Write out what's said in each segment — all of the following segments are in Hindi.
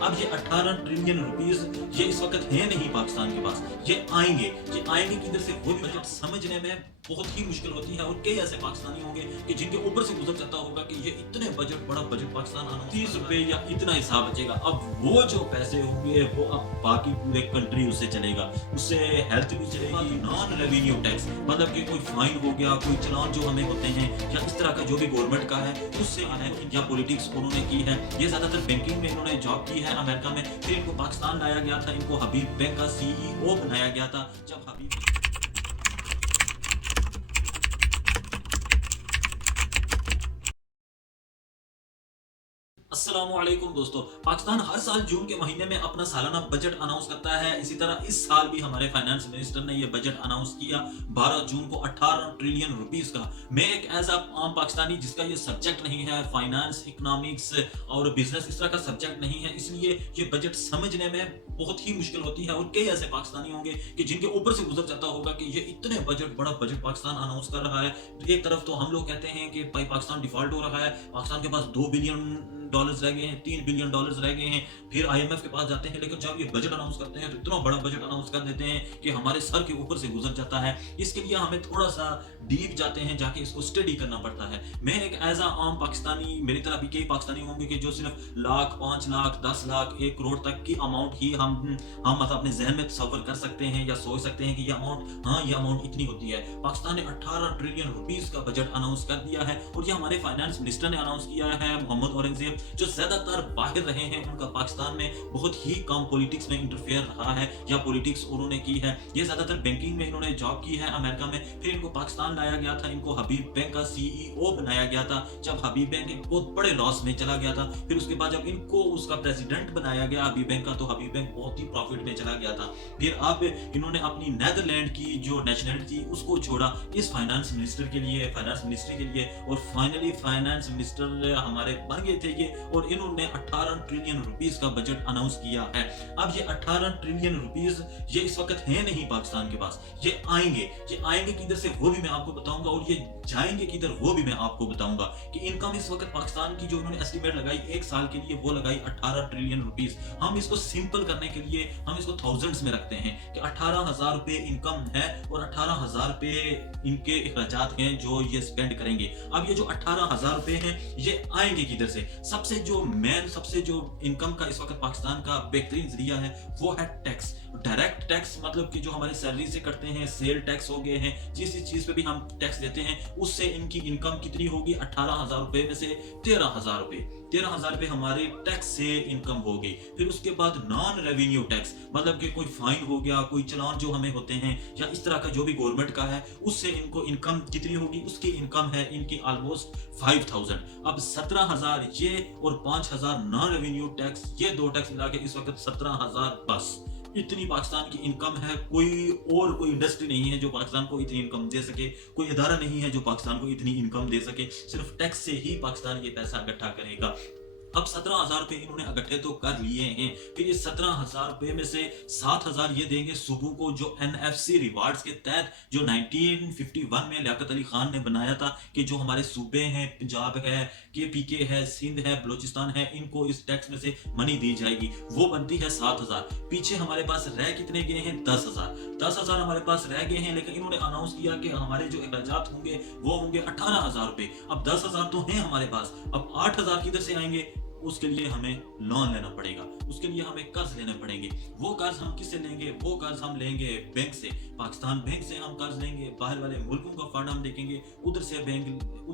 अब ये 18 ट्रिलियन रुपीस ये इस वक्त है नहीं पाकिस्तान के पास, ये आएंगे किधर से वो भी बजट समझने में बहुत ही मुश्किल होती है। और कई ऐसे पाकिस्तानी होंगे कि जिनके ऊपर से गुजर जाता होगा कि ये इतने बड़ा बजट पाकिस्तान आना 30 रुपए या इतना हिसाब बचेगा। अब वो जो पैसे होंगे वो अब बाकी पूरे कंट्री उससे चलेगा, उससे हेल्थ भी चलेगी। नॉन रेवेन्यू टैक्स मतलब कि कोई फाइन हो गया, कोई चलान जो हमें होते हैं या इस तरह का जो भी गवर्नमेंट का है उससे है या पॉलिटिक्स उन्होंने की है। ये ज्यादातर बैंकिंग में इन्होंने जॉब की है अमेरिका में, फिर इनको पाकिस्तान लाया गया था, इनको हबीब बैंक का सीईओ बनाया गया था। जब हबीब अस्सलामुअलैकुम दोस्तों, पाकिस्तान हर साल जून के महीने में अपना सालाना बजट अनाउंस करता है। इसी तरह इस साल भी हमारे फाइनेंस मिनिस्टर ने यह बजट अनाउंस किया 12 जून को 18 ट्रिलियन रुपीस का। मैं एक ऐसा आम पाकिस्तानी जिसका ये सब्जेक्ट नहीं है, फाइनेंस, इकोनॉमिक्स और बिजनेस इस तरह का सब्जेक्ट नहीं है, इसलिए ये बजट समझने में बहुत ही मुश्किल होती है। और कई ऐसे पाकिस्तानी होंगे कि जिनके ऊपर से गुजर जाता होगा कि ये इतने बड़ा बजट पाकिस्तान अनाउंस कर रहा है। एक तरफ तो हम लोग कहते हैं कि भाई पाकिस्तान डिफॉल्ट हो रहा है, पाकिस्तान के पास 2 बिलियन डॉलर्स रह गए हैं, 3 बिलियन डॉलर्स रह गए हैं, फिर आईएमएफ के पास जाते हैं। लेकिन जब ये बजट अनाउंस करते हैं तो इतना बड़ा बजट अनाउंस कर देते हैं कि हमारे सर के ऊपर से गुजर जाता है। इसके लिए हमें थोड़ा सा डीप जाते हैं, जाके इसको स्टडी करना पड़ता है। मैं एक एज आम पाकिस्तानी, मेरी तरह भी कई पाकिस्तानी होंगे कि जो सिर्फ लाख, 5 लाख, 10 लाख, 1 करोड़ तक की अमाउंट ही हम मतलब अपने जहन में तस्वर कर सकते हैं या सोच सकते हैं कि ये अमाउंट, हाँ ये अमाउंट इतनी होती है। पाकिस्तान ने 18 ट्रिलियन रुपीस का बजट अनाउंस कर दिया है और ये हमारे फाइनेंस मिनिस्टर ने अनाउंस किया है, मोहम्मद औरंगजेब, जो ज्यादातर बाहर रहे हैं। उनका पाकिस्तान में बहुत ही कम पॉलिटिक्स में इंटरफेयर रहा है या पॉलिटिक्स उन्होंने की है। ये ज्यादातर बैंकिंग में इन्होंने जॉब की है अमेरिका में, फिर इनको पाकिस्तान लाया गया था, इनको हबीब बैंक का सीईओ बनाया गया था। जब हबीब बैंक एक बहुत बड़े लॉस में चला गया था, फिर उसके बाद जब इनको उसका प्रेसिडेंट बनाया गया हबीब बैंक का, तो हबीब बैंक बहुत ही प्रॉफिट में चला गया था। फिर अब इन्होंने अपनी नेदरलैंड की जो नेशनलिटी थी उसको छोड़ा इस फाइनेंस मिनिस्टर के लिए, फाइनेंस मिनिस्ट्री के लिए, और फाइनली फाइनेंस मिनिस्टर हमारे बन गए थे ये, और इन्होंने 18 ट्रिलियन रुपीस का बजट अनाउंस किया है। अब ये 18 ट्रिलियन रुपीस ये इस वक्त है नहीं पाकिस्तान के पास, ये आएंगे किधर से वो भी मैं आपको बताऊंगा, और ये जाएंगे किधर वो भी मैं आपको बताऊंगा। कि इनकम इस वक्त पाकिस्तान की जो इन्होंने एस्टिमेट लगाई एक साल के लिए, वो लगाई 18 ट्रिलियन रुपीस। हम इसको सिंपल करने के लिए हम इसको थाउजेंड्स में रखते हैं कि 18,000 रुपए इनकम है और 18,000 रुपए इनके अखराजात हैं जो ये स्पेंड करेंगे। अब ये जो 18,000 रुपए हैं ये आएंगे किधर से? सबसे जो इनकम का इस वक्त पाकिस्तान का बेहतरीन जरिया है वो है टैक्स। डायरेक्ट टैक्स मतलब कि जो हमारे सैलरी से करते हैं, सेल टैक्स हो गए हैं, जिस चीज पे भी हम टैक्स देते हैं, उससे इनकी इनकम कितनी होगी? 18,000 रुपए में से 13,000 रुपए, 13,000 रुपए हमारे टैक्स से इनकम हो गई। फिर उसके बाद नॉन रेवेन्यू टैक्स मतलब कि कोई फाइन हो गया, कोई चलान जो हमें होते हैं या इस तरह का जो भी गवर्नमेंट का है, उससे इनको इनकम कितनी होगी? उसकी इनकम है इनकी ऑलमोस्ट 5,000। अब 17,000 ये और 5,000 नॉन रेवेन्यू टैक्स, ये दो टैक्स मिला के इस वक्त 17,000, बस इतनी पाकिस्तान की इनकम है। कोई इंडस्ट्री नहीं है जो पाकिस्तान को इतनी इनकम दे सके, कोई इदारा नहीं है जो पाकिस्तान को इतनी इनकम दे सके। सिर्फ टैक्स से ही पाकिस्तान ये पैसा इकट्ठा करेगा। अब 17,000 रुपए इन्होंने इकट्ठे तो कर लिए हैं, फिर ये 17,000 रुपए में से 7,000 ये देंगे सूबों को, जो एनएफसी रिवार्ड्स के तहत जो 1951 में लियाकत अली खान ने बनाया था कि जो हमारे सूबे हैं, पंजाब है, केपीके है, सिंध है, बलोचिस्तान है, इनको इस टैक्स में से मनी दी जाएगी। वो बनती है 7,000। पीछे हमारे पास रह कितने गए हैं? 10,000। 10,000 हमारे पास रह गए हैं, लेकिन इन्होंने अनाउंस किया कि हमारे जो अखराजात होंगे वो होंगे 18,000 रुपए। अब 10,000 तो हैं हमारे पास, अब 8,000 किधर से आएंगे? उसके लिए हमें लोन लेना पड़ेगा, उसके लिए हमें कर्ज लेने पड़ेंगे। वो कर्ज हम किससे लेंगे? वो कर्ज हम लेंगे बैंक से, पाकिस्तान बैंक से हम कर्ज लेंगे, बाहर वाले मुल्कों का फंड हम देखेंगे, उधर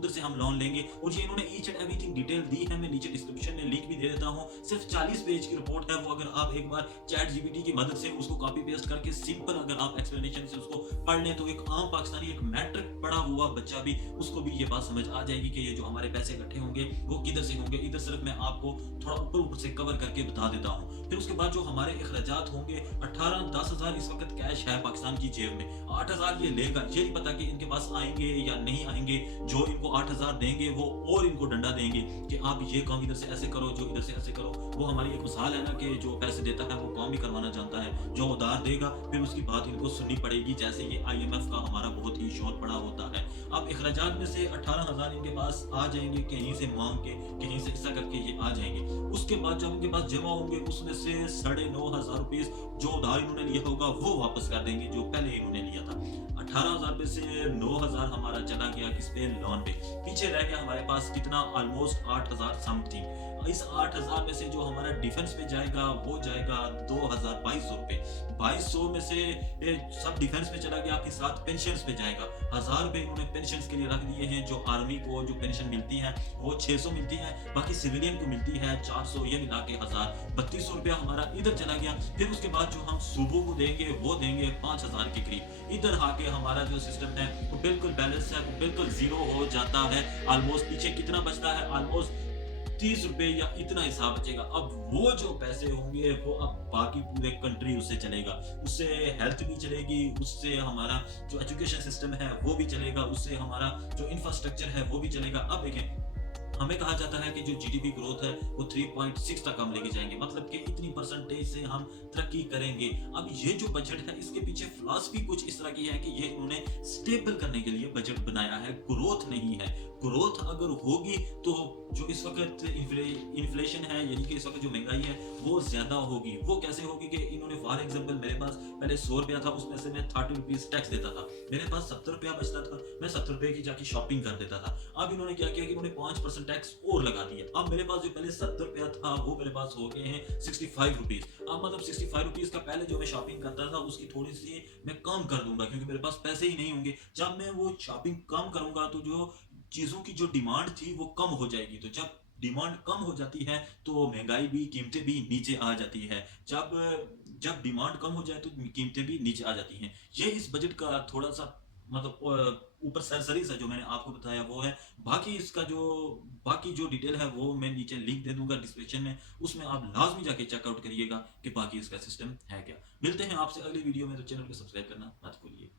से हम लोन लेंगे। और ये इन्होंने ईच एंड एवरीथिंग डिटेल दी है, मैं नीचे डिस्क्रिप्शन में लिंक भी दे देता हूँ। सिर्फ 40 पेज की रिपोर्ट है वो, अगर आप एक बार चैट जीपीटी की मदद से उसको कॉपी पेस्ट करके सिंपल अगर आप एक्सप्लेनेशन से उसको पढ़ लें, तो एक आम पाकिस्तानी, एक मैट्रिक पढ़ा हुआ बच्चा भी, उसको भी ये बात समझ आ जाएगी कि ये जो हमारे पैसे इकट्ठे होंगे वो किधर से होंगे। इधर सिर्फ मैं आपको थोड़ा ऊपर से कवर करके बता देता हूँ। फिर उसके बाद जो हमारे अखराजात होंगे 10,000 इस वक्त कैश है पाकिस्तान की जेब में, 8,000 ये लेगा। ये नहीं पता कि इनके पास आएंगे या नहीं आएंगे। जो इनको 8,000 देंगे वो और इनको डंडा देंगे कि आप ये काम इधर से ऐसे करो, जो इधर से ऐसे करो। वो हमारी एक मिसाल है ना कि जो पैसे देता है वो काम भी करवाना चाहता है, जो उधार देगा फिर उसकी बात इनको सुननी पड़ेगी, जैसे ये आईएमएफ का हमारा बहुत ही शोर पड़ा होता है। अब अखराजात में से 18,000 इनके पास आ जाएंगे कहीं से मांग के, कहीं से ऐसा करके ये आ जाएंगे। उसके बाद जब उनके पास जमा होंगे उसमें से 9,500 रुपये जो उधार इन्होंने लिया होगा वो वापस कर देंगे जो पहले इन्होंने लिया था। 18,000 रुपये से 9,000 हमारा चला गया किस पे, लोन पे। पीछे रह गया हमारे पास कितना, ऑलमोस्ट 8,000 समथिंग। इस 8,000 में से जो हमारा डिफेंस पे जाएगा वो जाएगा 2,2200 रुपये। 2200 में से सब डिफेंस पे चला गया, आपके साथ पेंशन पे जाएगा। 1,000 रुपये इन्होंने पेंशन के लिए रख दिए हैं। जो आर्मी को जो पेंशन मिलती है वो 600 मिलती है, बाकी सिविलियन को मिलती है 400, ये मिला के 1,000, 3,200 रुपया हमारा इधर चला गया। फिर उसके बाद जो हम सूबों को देंगे वो देंगे 5,000 के करीब। इधर आके हमारा जो सिस्टम है वो बिल्कुल बैलेंस है, वो बिल्कुल जीरो हो जाता है। ऑलमोस्ट पीछे कितना बचता है, ऑलमोस्ट 30 रुपए या इतना हिसाब बचेगा। अब वो जो पैसे होंगे वो अब बाकी पूरे कंट्री उससे चलेगा, उससे हेल्थ भी चलेगी, उससे हमारा जो एजुकेशन सिस्टम है वो भी चलेगा, उससे हमारा जो इंफ्रास्ट्रक्चर है वो भी चलेगा। अब देखें, हमें कहा जाता है कि जो जीडीपी ग्रोथ है वो 3.6 तक हम लेके जाएंगे, मतलब कि इतनी परसेंटेज से हम तरक्की करेंगे। अब ये जो बजट है इसके पीछे फिलॉसफी कुछ इस तरह की है कि ये इन्होंने स्टेबल करने के लिए बजट बनाया है, ग्रोथ नहीं है। ग्रोथ अगर होगी तो जो इस वक्त इन्फ्लेशन है, यानी कि इस वक्त जो महंगाई है वो ज्यादा होगी। वो कैसे होगी कि इन्होंने फॉर एग्जाम्पल मेरे पास पहले 100 रुपया था, उसमें से मैं 30 रुपीज टैक्स देता था, मेरे पास 70 रुपया बचता था, मैं 70 रुपए की जाके शॉपिंग कर देता था। अब इन्होंने क्या किया कि इन्होंने 5% टैक्स और लगा दिया। अब मेरे पास जो पहले 70 रुपया था वो मेरे पास हो गए हैं 65 रुपीज। अब मतलब 65 रुपीज का पहले जो मैं शॉपिंग करता था उसकी थोड़ी सी मैं कम कर दूंगा, क्योंकि मेरे पास पैसे ही नहीं होंगे। जब मैं वो शॉपिंग कम करूंगा तो जो चीजों की जो डिमांड थी वो कम हो जाएगी। तो जब डिमांड कम हो जाती है तो महंगाई भी, कीमतें भी नीचे आ जाती है। जब जब डिमांड कम हो जाए तो कीमतें भी नीचे आ जाती हैं। ये इस बजट का थोड़ा सा मतलब ऊपर सरसरी सा जो मैंने आपको बताया वो है। बाकी इसका जो बाकी जो डिटेल है वो मैं नीचे लिंक दे दूंगा डिस्क्रिप्शन में, उसमें आप लाजमी जाके चेकआउट करिएगा कि बाकी इसका सिस्टम है क्या। मिलते हैं आपसे अगली वीडियो में, तो चैनल को सब्सक्राइब करना मत भूलिए।